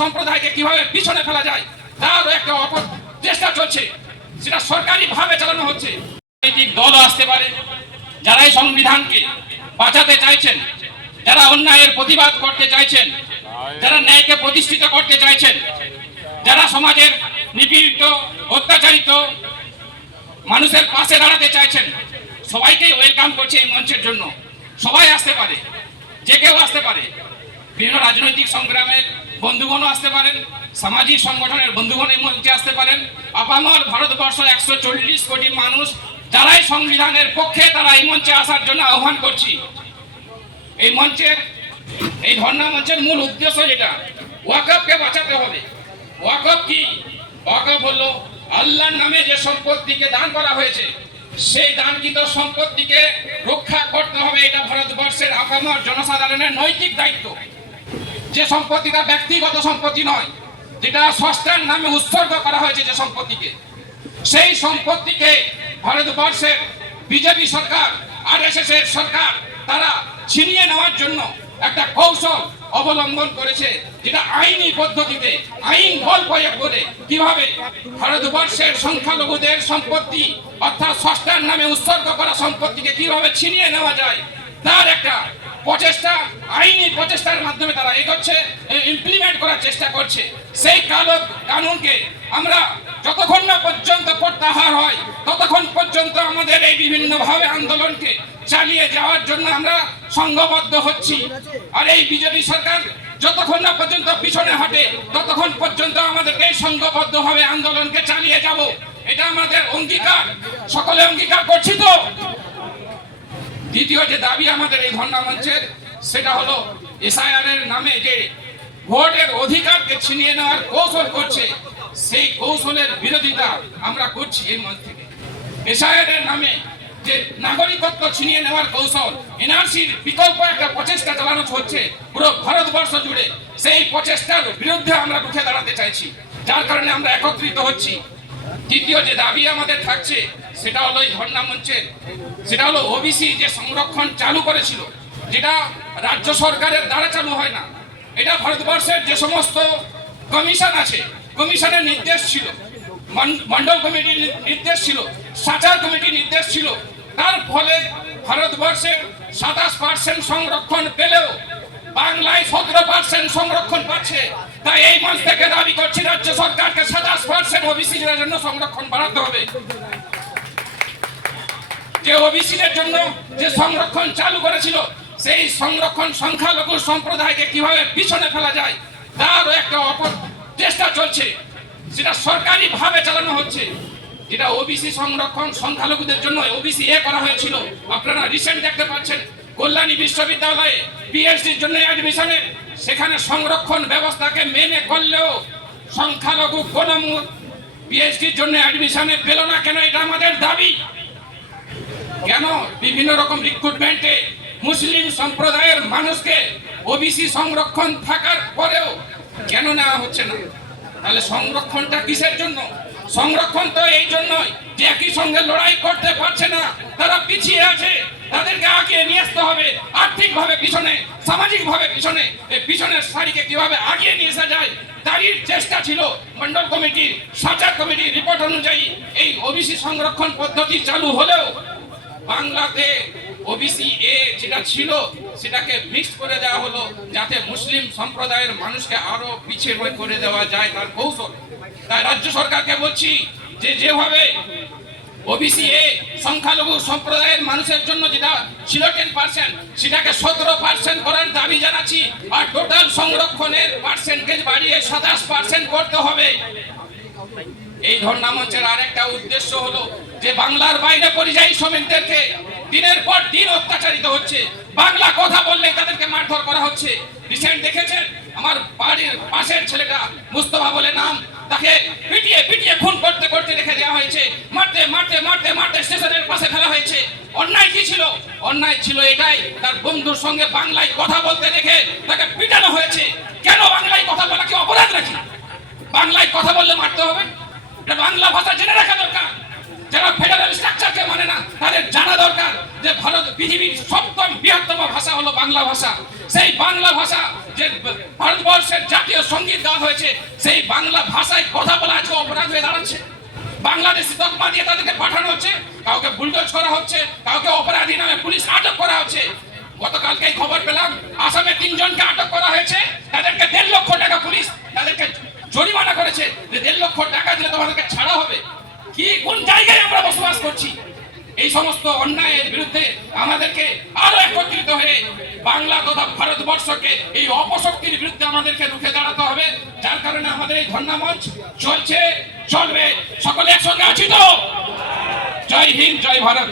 সম্প্রদায়কে কীভাবে পিছনে ফেলা যায় তারও একটা অপর চেষ্টা চলছে। সেটা সরকারি ভাবে চালানো হচ্ছে। রাজনৈতিক দলও আসতে পারে, যারা এই সংবিধানকে বাঁচাতে চাইছেন, যারা অন্যায়ের প্রতিবাদ করতে চাইছেন, যারা ন্যায়কে প্রতিষ্ঠিত করতে চাইছেন, যারা সমাজের নিপীড়িত, অত্যাচারিত মানুষের পাশে দাঁড়াতে চাইছেন সবাইকে ওয়েলকাম করছে এই মঞ্চের জন্য। সবাই আসতে পারে, যে কেউ আসতে পারে। বিভিন্ন রাজনৈতিক সংগ্রামের বন্ধুগণও আসতে পারেন, সামাজিক সংগঠনের বন্ধুগণ এই মঞ্চে আসতে পারেন। আপামর ভারতবর্ষ একশো চল্লিশ কোটি মানুষ, যারাই সংবিধানের পক্ষে তারা এই মঞ্চে আসার জন্য আহ্বান করছি। এই মঞ্চের এই ধর্ণা মঞ্চের মূল উদ্দেশ্য যেটা, ওয়াকফকে বাঁচাতে হবে। ওয়াকফ কি? ওয়াকফ হলো আল্লাহর নামে যে সম্পত্তিকে দান করা হয়েছে, সেই দানকৃত সম্পত্তিকে রক্ষা করতে হবে। এটা ভারতবর্ষের আপামর জনসাধারণের নৈতিক দায়িত্ব। যে সম্পত্তিটা ব্যক্তিগত সম্পত্তি নয়, যেটা সস্তার নামে উৎসর্গ করা হয়েছে যে সম্পত্তিকে, সেই সম্পত্তিকে ভারতবর্ষের বিজেপি সরকার আর এর সরকার, তারা ছিনিয়ে নেওয়ার জন্য একটা কৌশল অবলম্বন করেছে, যেটা আইনি পদ্ধতিতে, আইন বল প্রয়োগ করে কীভাবে ভারতবর্ষের সংখ্যালঘুদের সম্পত্তি, অর্থাৎ সস্তার নামে উৎসর্গ করা সম্পত্তিকে কীভাবে ছিনিয়ে নেওয়া যায়, তার একটা প্রচেষ্টা, আইনি প্রচেষ্টার মাধ্যমে তারা এগোচ্ছে ইমপ্লিমেন্ট করার চেষ্টা করছে। সেই কালো কানুনকে আমরা যতক্ষণ না পর্যন্ত প্রত্যাহার হয়, ততক্ষণ পর্যন্ত আমাদের এই বিভিন্নভাবে আন্দোলনকে চালিয়ে যাওয়ার জন্য আমরা সংঘবদ্ধ হচ্ছি। আর এই বিজেপি সরকার যতক্ষণ না পর্যন্ত পিছনে হাঁটে, ততক্ষণ পর্যন্ত আমাদেরকে সংঘবদ্ধভাবে আন্দোলনকে চালিয়ে যাব। এটা আমাদের অঙ্গীকার। সকলে অঙ্গীকার করছি তো? দ্বিতীয় যে দাবি আমাদের এই ধর্ণা মঞ্চের, সেটা হলো এসআইআর নামে যে ভোটের অধিকারকে ছিনিয়ে নেওয়ার কৌশল করছে, সেই কৌশলের বিরোধিতা আমরা করছি এই মঞ্চ থেকে। এসআইআর নামে যে নাগরিকত্ব ছিনিয়ে নেওয়ার কৌশল, এনআরসির বিকল্প একটা প্রচেষ্টা চালানো হচ্ছে পুরো ভারতবর্ষ জুড়ে, সেই প্রচেষ্টার বিরুদ্ধে আমরা রুখে দাঁড়াতে চাইছি। যার কারণে আমরা একত্রিত হচ্ছি। দ্বিতীয় যে দাবি আমাদের থাকছে সেটা হলো এই ধর্ণা মঞ্চের সেটা হলো ওবিসি যে সংরক্ষণ চালু করেছিল, যেটা রাজ্য সরকারের দ্বারা চালু হয় না। এটা ভারতবর্ষের যে সমস্ত কমিশন আছে, কমিশনের নির্দেশ ছিল, মন- মন্ডল কমিটির নির্দেশ ছিল, সাচার কমিটির নির্দেশ ছিল। তার ফলে ভারতবর্ষের সাতাশ পার্সেন্ট সংরক্ষণ পেলেও বাংলায় সতেরো পার্সেন্ট সংরক্ষণ পাচ্ছে। তাই এই মঞ্চ থেকে দাবি করছি, রাজ্য সরকারকে সাতাশ পার্সেন্ট ওবিসিদের জন্য সংরক্ষণ বাড়াতে হবে। যে ওবিসিদের জন্য যে সংরক্ষণ চালু করেছিল, সেই সংরক্ষণ সংখ্যালঘু সম্প্রদায়কে কীভাবে পিছনে ফেলা যায় তারও একটা অপর চেষ্টা চলছে। সেটা সরকারি ভাবে চালানো হচ্ছে। যেটা ওবিসি সংরক্ষণ সংখ্যালঘুদের জন্য ওবিসি এ করা হয়েছিল। আপনারা রিসেন্ট দেখতে পাচ্ছেন, কল্যাণী বিশ্ববিদ্যালয়ে পিএইচডির জন্য অ্যাডমিশনে সেখানে সংরক্ষণ ব্যবস্থাকে মেনে করলেও সংখ্যালঘু কোন পিএইচডির জন্য অ্যাডমিশনে পেল না। কেন? এটা আমাদের দাবি। কেন বিভিন্ন রকম রিক্রুটমেন্টে মুসলিম সম্প্রদায়ের মানুষকে ওবিসি সংরক্ষণ থাকার পরেও কেন নেওয়া হচ্ছে না? তাহলে সংরক্ষণটা কিসের জন্য? সংরক্ষণ তো এই জন্যই যে একই সঙ্গে লড়াই করতে পারছে না, তারা পিছিয়ে আছে, তাদেরকে আগিয়ে নিয়ে আসতে হবে, আর্থিকভাবে পিছনে, সামাজিকভাবে পিছনে, এই পিছনের সারিকে কীভাবে আগিয়ে নিয়ে আসা যায়, তারই চেষ্টা ছিল মন্ডল কমিটির, সাচার কমিটির রিপোর্ট অনুযায়ী এই ওবিসি সংরক্ষণ পদ্ধতি চালু হলেও বাংলাতে ওবিসি এ যেটা ছিল, সেটাকে মিক্স করে দেওয়া হলো, যাতে মুসলিম সম্প্রদায়ের মানুষকে আরও পিছিয়ে করে দেওয়া যায় তার কৌশল। তাই রাজ্য সরকারকে বলছি যে যেভাবে ওবিসি এ সংখ্যালঘু সম্প্রদায়ের মানুষের জন্য যেটা ছিল টেন পার্সেন্ট সেটাকে সতেরো পার্সেন্ট করার দাবি জানাচ্ছি, আর টোটাল সংরক্ষণের পার্সেন্টেজ বাড়িয়ে সাতাশ পার্সেন্ট করতে হবে। এই ধর্ণা মঞ্চের আরেকটা উদ্দেশ্য হলো যে বাংলার বাইরে পরিযায়ী শ্রমিকদেরকে দিনের পর দিন অত্যাচারিত হচ্ছে। বাংলা কথা বললে তাদেরকে মারধর করা হচ্ছে। রিসেন্ট দেখেছেন? আমার বাড়ির পাশের ছেলেটা মুস্তফা বলে নাম। তাকে পিটিয়ে পিটিয়ে, খুন করতে করতে রেখে দেওয়া হয়েছে। মারতে মারতে মারতে মারতে স্টেশনের পাশে ফেলা হয়েছে। অন্যায় কি ছিল? অন্যায় ছিল এটাই। তার বন্ধুর সঙ্গে বাংলায় কথা বলতে রেখে তাকে পিটানো হয়েছে। কেন বাংলায় কথা বলা কি অপরাধ নাকি? বাংলায় কথা বললে মারতে হবে? এটা বাংলা ভাষা জেনে রাখা দরকার। যারা ফেডারেল স্ট্রাকচারকে মানে না, তাদের জানা দরকার যে ভারত পৃথিবীর সপ্তম বৃহত্তম ভাষা হলো বাংলা ভাষা। সেই বাংলা ভাষা যে ভারতবর্ষের জাতীয় সংগীত গাওয়া হয়েছে, সেই বাংলা ভাষায় কথা বলা আজকে অপরাধ হয়ে দাঁড়াচ্ছে। বাংলাদেশি তকমা দিয়ে তাদেরকে পাঠানো হচ্ছে, কাউকে বুলডোজ করা হচ্ছে, কাউকে অপরাধী নামে পুলিশ আটক করা হচ্ছে। গতকালকে খবর পেলাম, আসামে তিনজনকে আটক করা হয়েছে, তাদেরকে দেড় লক্ষ টাকা পুলিশ জরিমানা করেছে যে দেড় লক্ষ টাকা দিলে তোমাদেরকে ছাড়া হবে। কি, কোন জায়গায় আমরা বসবাস করছি? এই সমস্ত অন্যায়ের বিরুদ্ধে আমাদেরকে আরও একত্রিত হয়ে বাংলা তথা ভারতবর্ষকে এই অপশক্তির বিরুদ্ধে আমাদেরকে রুখে দাঁড়াতে হবে, যার কারণে আমাদের এই ধর্ণা মঞ্চ চলছে, চলবে। সকলে একসঙ্গে আছি তো? জয় হিন্দ, জয় ভারত।